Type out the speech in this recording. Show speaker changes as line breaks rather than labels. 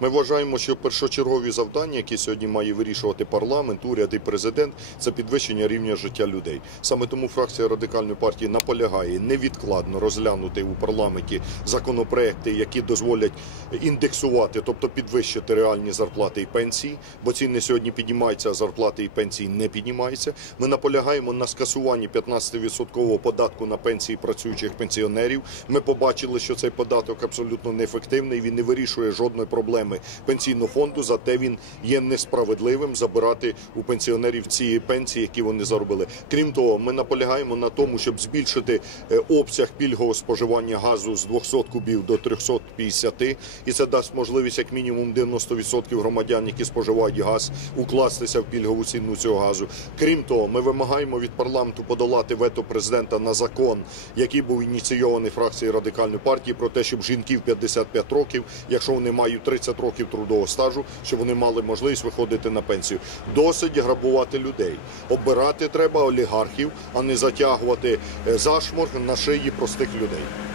Ми вважаємо, що першочергові завдання, які сьогодні має вирішувати парламент, уряд і президент, це підвищення рівня життя людей. Саме тому фракція радикальної партії наполягає невідкладно розглянути у парламенті законопроекти, які дозволять індексувати, тобто підвищити реальні зарплати і пенсії, бо ціни сьогодні піднімаються, а зарплати і пенсії не піднімаються. Ми наполягаємо на скасуванні 15% податку на пенсії працюючих пенсіонерів. Ми побачили, що цей податок абсолютно неефективний. Він не вирішує жодної проблеми пенсійного фонду. Зате він є несправедливим забирати у пенсіонерів ці пенсії, які вони заробили. Крім того, ми наполягаємо на тому, щоб збільшити е, обсяг пільгового споживання газу з 200 кубів до 350, і це дасть можливість як мінімум 90% громадян, які споживають газ, укластися в пільгову ціну цього газу. Крім того, ми вимагаємо від парламенту подолати вето президента на закон, який був ініційований фракцією радикальної партії, про те, щоб жінки в 55 років, якщо вони мають 30 років трудового стажу, щоб вони мали можливість виходити на пенсію. Досить грабувати людей. Обирати треба олігархів, а не затягувати е, зашморг на шиї простих людей.